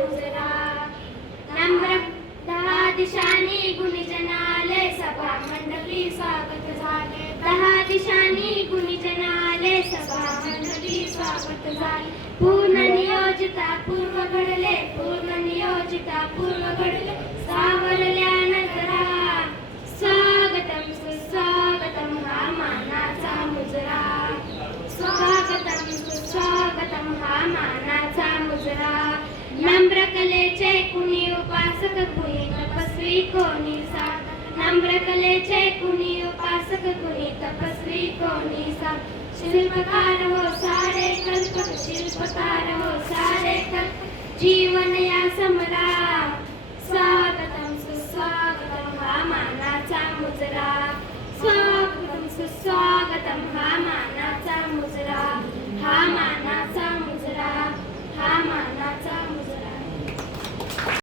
मुजरा नम्र दहा दिशांनी गुणीजनाले सभा मंडपी स्वागत झाले दहा दिशांनी गुणीजनाले सभा मंडपी स्वागत झाले पूर्ण नियोजिता पूर्व घडले पूर्ण नियोजिता पूर्व घडले सावरल्या नजरा स्वागतम सुस्वागतम हा मानाचा मुजरा स्वागतम सुस्वागतम हा मानाचा मुजरा नम्र कलेचे कुणी उपासक कुणी तपस्वी कोणी साधक नम्र कलेचे कुणी उपासक कुणी तपस्वी कोणी साधक शिल्पकार हो सारे कल्पक शिल्पकार हो सारे कल्पक जीवन या